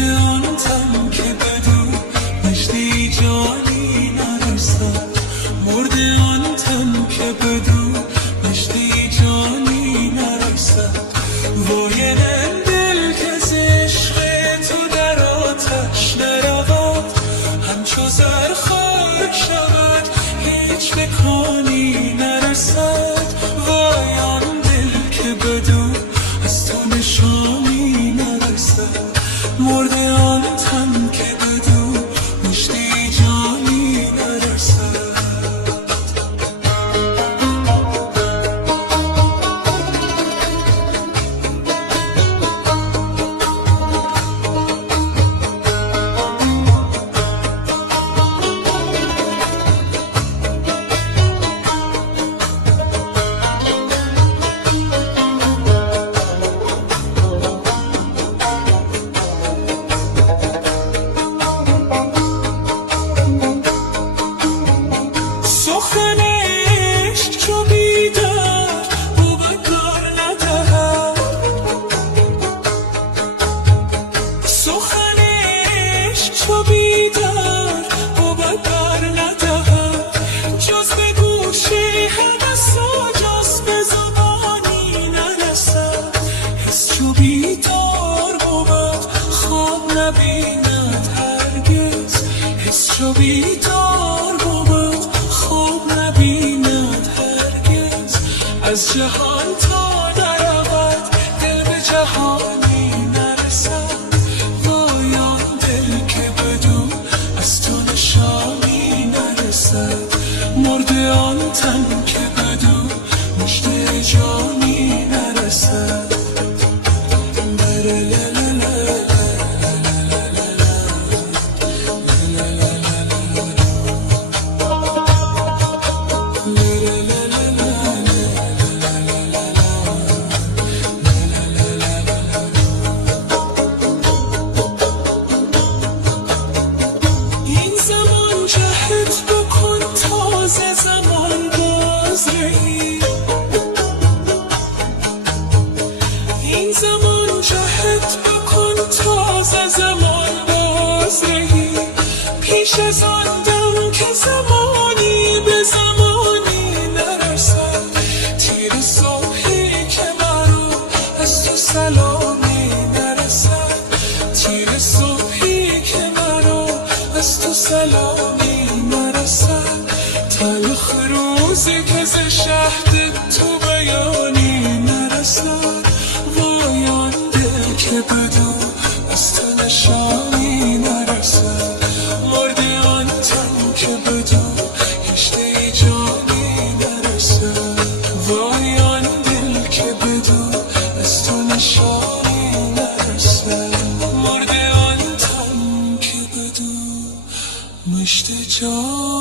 مرده آن تن که بدون مشتی جانی نرسد، مرده آن تن که بدون مشتی جانی نرسد. وای دل که ز عشق تو در آتش نرود، همچو زر خاک شود هیچ به کانی نرسد. وای آن دل که بدون از تو نشانی نرسد، مرده آن تن که بدون مشتی جانی نرسد. چو بیدار بود خواب نبیند هرگز، از جهان تا درود دل به جهانی نرسد. وای آن دل که بدون از تو نشانی نرسد، مرده آن تن که بدون مشت جانی نرسد. این زمان جهت بکن تازه زمان باز رهی، پیش از آن دم که زمانی به زمانی نرسد. تیر صبحی که مرا از تو سلامی نرسد، تیر صبحی که مرا از تو سلامی نرسد. تلخ روزی که ز شهد تو بیانی نرسد، وای آن دل که بدون از تو نشانی نرسد، مرده آن تن که بدون هشته جانی نرسد. وای آن دل که بدون از تو نشانی نرسد، مرده آن تن که بدون مشت جانی